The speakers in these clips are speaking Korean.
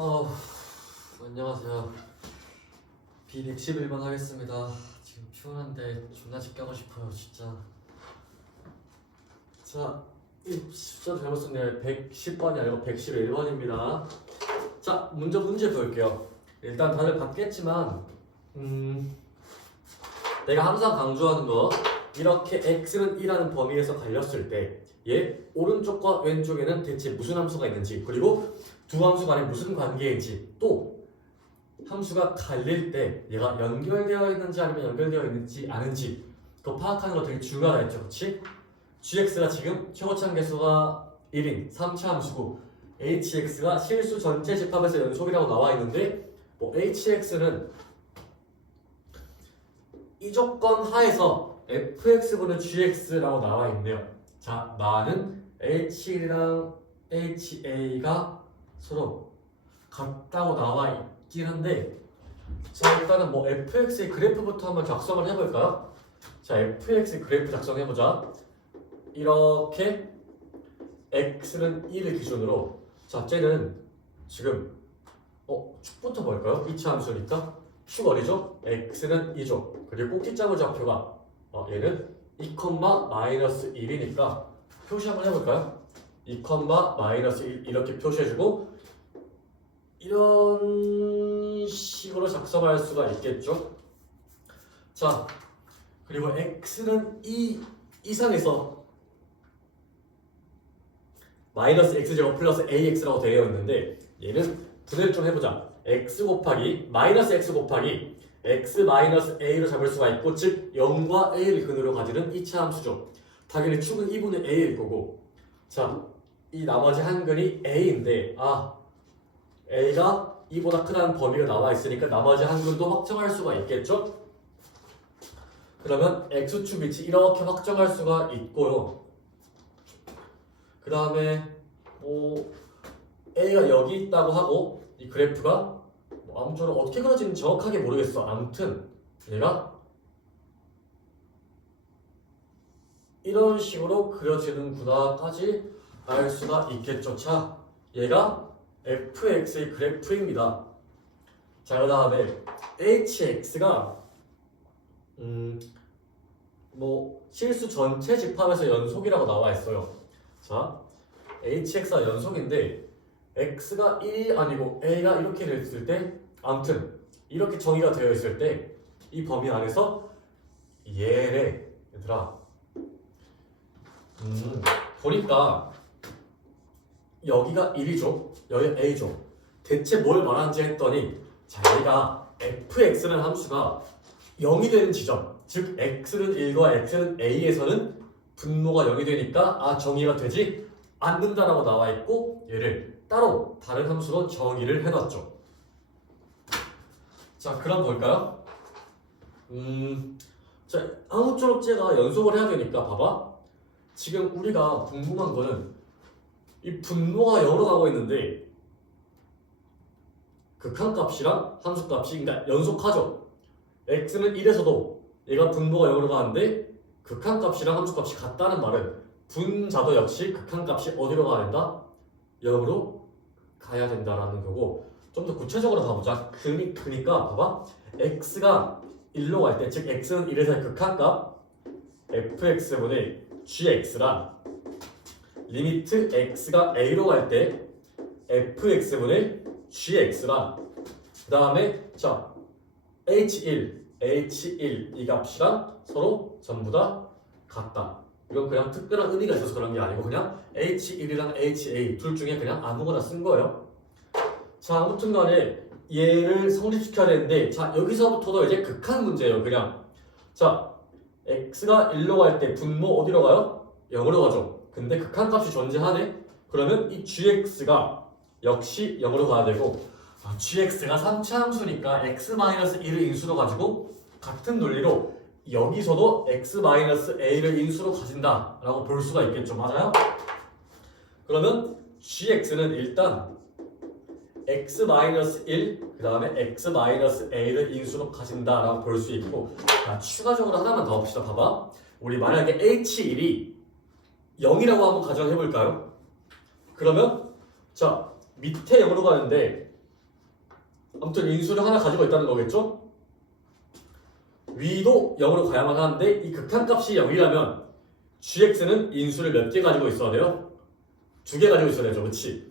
어, 안녕하세요. B111번 하겠습니다. 지금 피곤한데 존나 집 가고 싶어요, 진짜. 자, 이 숫자 잘못 썼네요. 110번이 아니고 111번입니다. 자, 문제 볼게요. 일단 다들 봤겠지만, 내가 항상 강조하는 거, 이렇게 x는 2라는 범위에서 갈렸을 때, 얘 오른쪽과 왼쪽에는 대체 무슨 함수가 있는지, 그리고 두 함수 간에 무슨 관계인지, 또 함수가 갈릴 때 얘가 연결되어 있는지 아니면 연결되어 있는지 아는지 그거 파악하는 거 되게 중요하다 했죠, 그렇지? gx가 지금 최고차항 계수가 1인 3차 함수고 hx가 실수 전체 집합에서 연속이라고 나와 있는데 뭐 hx는 이 조건 하에서 fx분의 gx라고 나와 있네요. 자, 나는 h랑 ha가 서로 같다고 나와 있긴 한데, 자, 일단은 뭐 fx의 그래프부터 한번 작성을 해볼까요? 자, fx의 그래프 작성해보자. 이렇게 x는 1을 기준으로, 자, 쟤는 지금 축부터 볼까요? 2차 함수니까 축 어디죠? x는 2죠. 그리고 꼭지점의 좌표가 얘는 2, 마이너스 1이니까 표시 한번 해볼까요? 2, 마이너스 1 이렇게 표시해주고 이런 식으로 작성할 수가 있겠죠. 자, 그리고 x는 2 이상에서 마이너스 x제곱 플러스 ax라고 되어 있는데 얘는 분해를 좀 해보자. x 곱하기 마이너스 x 곱하기 x 마이너스 a로 잡을 수가 있고, 즉 0과 a를 근으로 가지는 2차 함수죠. 당연히 축은 2분의 a일 거고, 자, 이 나머지 한 근이 a인데 a가 2보다 크다는 범위가 나와 있으니까 나머지 한 근도 확정할 수가 있겠죠? 그러면 x축 위치 이렇게 확정할 수가 있고요. 그 다음에 a가 여기 있다고 하고 이 그래프가 아무쪼록 어떻게 그려지는지 정확하게 모르겠어. 아무튼 얘가 이런 식으로 그려지는구나까지 알 수가 있겠죠. 자, 얘가 fx의 그래프입니다. 자, 그 다음에 hx가 실수 전체 집합에서 연속이라고 나와 있어요. 자, hx가 연속인데 x가 1이 아니고 a가 이렇게 됐을 때, 아무튼 이렇게 정의가 되어 있을 때 이 범위 안에서 얘래. 얘들아, 보니까 여기가 1이죠. 여기 a죠. 대체 뭘 말하는지 했더니, 자, 얘가 fx라는 함수가 0이 되는 지점, 즉 x는 1과 x는 a에서는 분모가 0이 되니까 정의가 되지 않는다라고 나와 있고, 얘를 따로 다른 함수로 정의를 해놨죠. 자, 그럼 볼까요? 자, 아무쪼록 쟤가 연속을 해야 되니까 봐봐. 지금 우리가 궁금한 거는 이 분모가 0으로 가고 있는데 극한값이랑 함수값이 그러니까 연속하죠. x는 1에서도 얘가 분모가 0으로 가는데 극한값이랑 함수값이 같다는 말은 분자도 역시 극한값이 어디로 가야 된다? 0으로 가야 된다라는 거고, 좀 더 구체적으로 가보자. 그니까 봐봐. x가 1로 갈 때, 즉 x는 1에서의 극한값 fx분의 gx랑 리미트 x가 a로 갈 때 fx분의 gx랑, 그 다음에 자 h1 이 값이랑 서로 전부 다 같다. 이건 그냥 특별한 의미가 있어서 그런 게 아니고 그냥 h1이랑 ha 둘 중에 그냥 아무거나 쓴 거예요. 자, 아무튼 간에 얘를 성립시켜야 되는데, 자, 여기서부터도 이제 극한 문제예요. 그냥 자, x가 1로 갈 때 분모 어디로 가요? 0으로 가죠. 근데 극한값이 존재하네? 그러면 이 gx가 역시 0으로 가야 되고, gx가 3차 함수니까 x-1을 인수로 가지고 같은 논리로 여기서도 x-a를 인수로 가진다 라고 볼 수가 있겠죠. 맞아요? 그러면 gx는 일단 x-1 그 다음에 x-a를 인수로 가진다 라고 볼 수 있고, 자, 추가적으로 하나만 더 봅시다. 봐봐. 우리 만약에 h1이 0이라고 한번 가정해 볼까요? 그러면 자, 밑에 0으로 가는데 아무튼 인수를 하나 가지고 있다는 거겠죠? 위도 0으로 가야만 하는데 이 극한값이 0이라면 gx는 인수를 몇 개 가지고 있어야 돼요? 2개 가지고 있어야 되죠. 그치?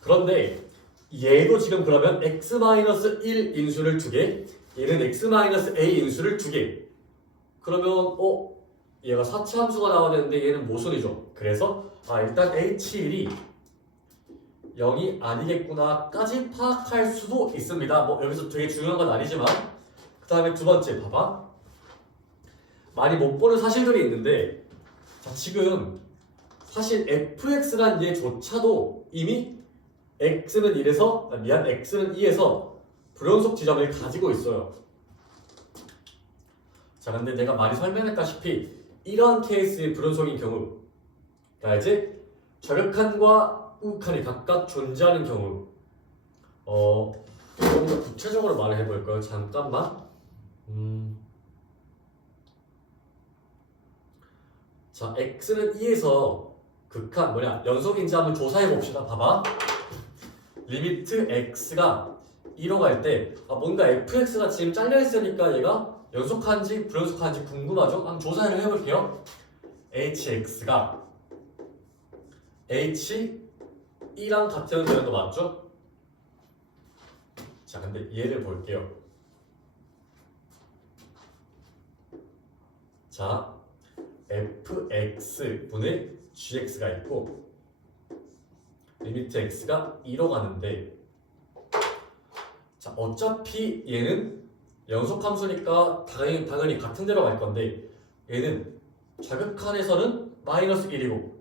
그런데 얘도 지금 그러면 x-1 인수를 2개, 얘는 x-a 인수를 2개. 그러면 얘가 4차 함수가 나와야 되는데 얘는 모순이죠. 그래서 일단 h1이 0이 아니겠구나까지 파악할 수도 있습니다. 뭐 여기서 되게 중요한 건 아니지만 그 다음에 두 번째 봐봐. 많이 못 보는 사실들이 있는데 자 지금 사실 fx란 얘조차도 이미 x는 1에서 x는 2에서 불연속 지점을 가지고 있어요. 자 근데 내가 많이 설명했다시피 이런 케이스의 불연속인 경우 자 이제 절역칸과 우극한이 각각 존재하는 경우 좀 더 구체적으로 말을 해볼까요? 잠깐만 자 x는 2에서 극한 연속인지 한번 조사해 봅시다. 봐봐 리미트 x가 2로 갈 때 뭔가 fx가 지금 잘려 있으니까 얘가 연속한지 불연속한지 궁금하죠? 한번 조사를 해볼게요. hx가 h2랑 같은 되는 거 맞죠? 자 근데 얘를 볼게요. 자 fx분의 gx가 있고 리미트 x가 2로 가는데 자 어차피 얘는 연속함수니까 당연히 같은 데로 갈 건데 얘는 좌극한에서는 마이너스 1이고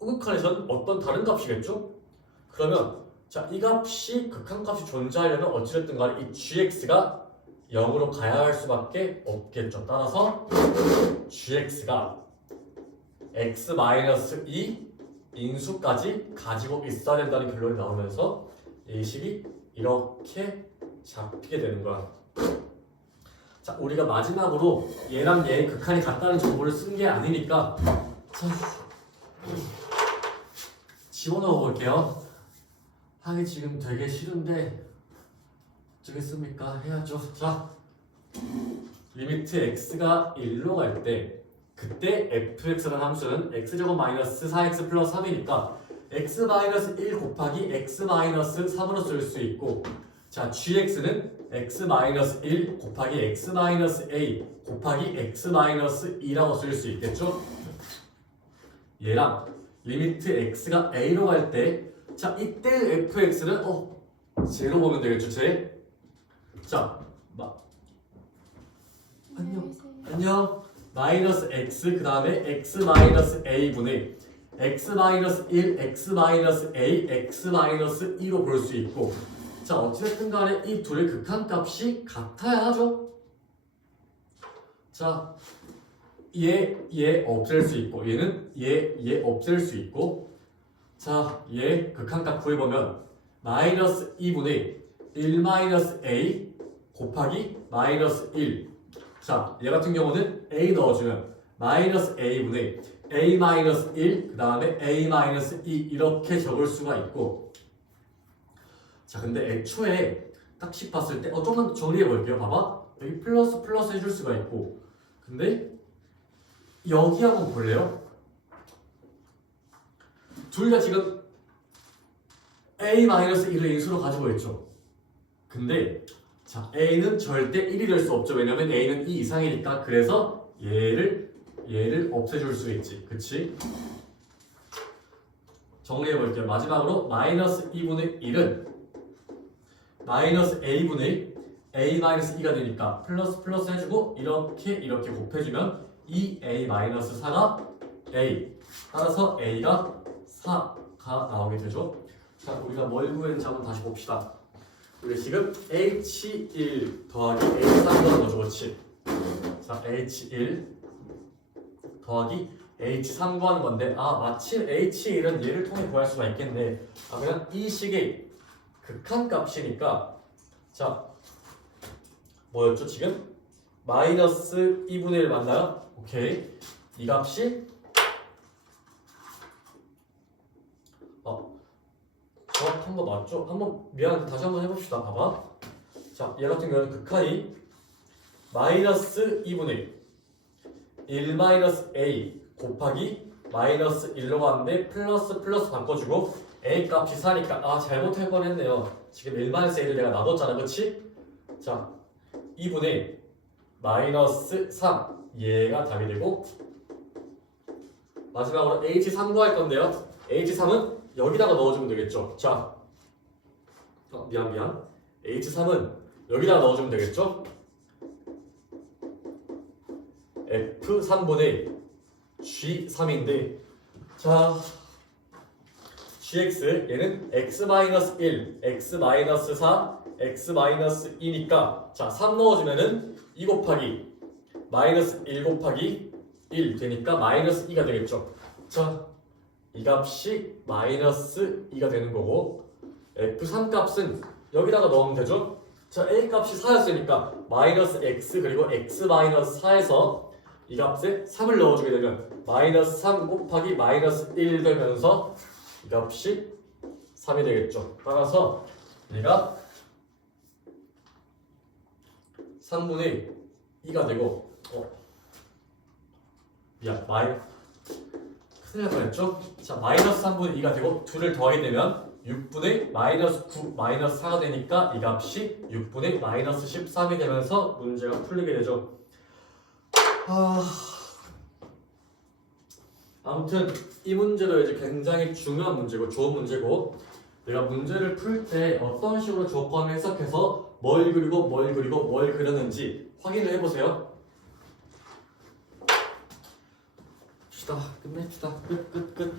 우극한에서는 어떤 다른 값이겠죠? 그러면 자 이 값이 극한값이 존재하려면 어찌됐든 간에 이 gx가 0으로 가야 할 수밖에 없겠죠. 따라서 gx가 x-2 인수까지 가지고 있어야 된다는 결론이 나오면서 이 식이 이렇게 잡히게 되는 거야. 자 우리가 마지막으로 얘랑 얘의 극한이 같다는 정보를 쓴 게 아니니까 자 집어넣어 볼게요. 하기 지금 되게 싫은데 어쩌겠습니까? 해야죠. 자 리미트 x가 1로 갈 때 그때 fx라는 함수는 x제곱 마이너스 4x 플러스 3이니까 x 마이너스 1 곱하기 x 마이너스 3으로 쓸 수 있고 자 gx는 x 마이너스 1 곱하기 x 마이너스 a 곱하기 x 마이너스 2라고 쓸 수 있겠죠? 얘랑 리미트 x가 a로 갈 때 자 이때 fx는 제로 보면 되겠죠? 제 자 안녕 마이너스 x 그 다음에 x 마이너스 a 분의 x 마이너스 1 x 마이너스 a x 마이너스 2로 볼 수 있고 자 어찌됐든 간에 이 둘의 극한값이 같아야 하죠. 자 얘 없앨 수 있고 얘는 얘 없앨 수 있고 자 얘 극한값 구해보면 마이너스 2분의 1 마이너스 a 곱하기 마이너스 1 자, 얘 같은 경우는 a 넣어주면 마이너스 a분의 a 마이너스 1 그 다음에 a 마이너스 2 이렇게 적을 수가 있고 자 근데 애초에 딱 씹었을 때 조금만 정리해 볼게요. 봐봐 여기 플러스 플러스 해줄 수가 있고 근데 여기 한번 볼래요? 둘 다 지금 a 마이너스 1을 인수로 가지고 있죠. 근데 자 a는 절대 1이 될 수 없죠. 왜냐면 a는 2 이상이니까. 그래서 얘를 없애줄 수 있지. 그치? 정리해볼게요. 마지막으로 마이너스 2분의 1은 마이너스 a분의 a 마이너스 2가 되니까 플러스 플러스 해주고 이렇게 곱해주면 2a 마이너스 4가 a 따라서 a가 4가 나오게 되죠. 자 우리가 뭘 구했는지 한번 다시 봅시다. 우리 지금 H1 더하기 H3 더하는 거죠, 그렇지? 자, H1 더하기 H3 구하는 건데 마침 H1은 얘를 통해 구할 수가 있겠네. 그냥 이 식의 극한값이니까 자, 뭐였죠, 지금? 마이너스 2분의 1 맞나요? 오케이. 이 값이 정확한 거 맞죠? 한번 미안한데 다시 한번 해봅시다. 봐봐. 자, 얘 같은 경우는 극한이 마이너스 2분의 1 마이너스 a 곱하기 마이너스 1로 가는데 플러스 플러스 바꿔주고 a 값이 4니까 아 잘못할 뻔했네요. 지금 1 마이너스 a를 내가 놔뒀잖아, 그치? 자, 2분의 마이너스 3 얘가 답이 되고 마지막으로 h3 구할 건데요. h3은 여기다가 넣어주면 되겠죠. 자, 미안. h3은 여기다가 넣어주면 되겠죠. f3분의 g3인데 자, gx 얘는 x-1, x-4, x-2니까 자, 3 넣어주면은 2 곱하기 마이너스 1 곱하기 1 되니까 마이너스 2가 되겠죠. 자, 이 값이 마이너스 2가 되는 거고 f3 값은 여기다가 넣으면 되죠. 자, a 값이 4였으니까 마이너스 x 그리고 x 마이너스 4에서 이 값에 3을 넣어주게 되면 마이너스 3 곱하기 마이너스 1 되면서 이 값이 3이 되겠죠. 따라서 얘가 3분의 2가 되고 큰일 날 뻔했죠? 자, 마이너스 3분의 2가 되고 2를 더하게 되면 6분의 마이너스 9 마이너스 4가 되니까 이 값이 6분의 마이너스 13이 되면서 문제가 풀리게 되죠. 아무튼 이 문제도 이제 굉장히 중요한 문제고 좋은 문제고 내가 문제를 풀 때 어떤 식으로 조건을 해석해서 뭘 그리고 뭘 그렸는지 확인을 해보세요. 끝냅시다. 끝.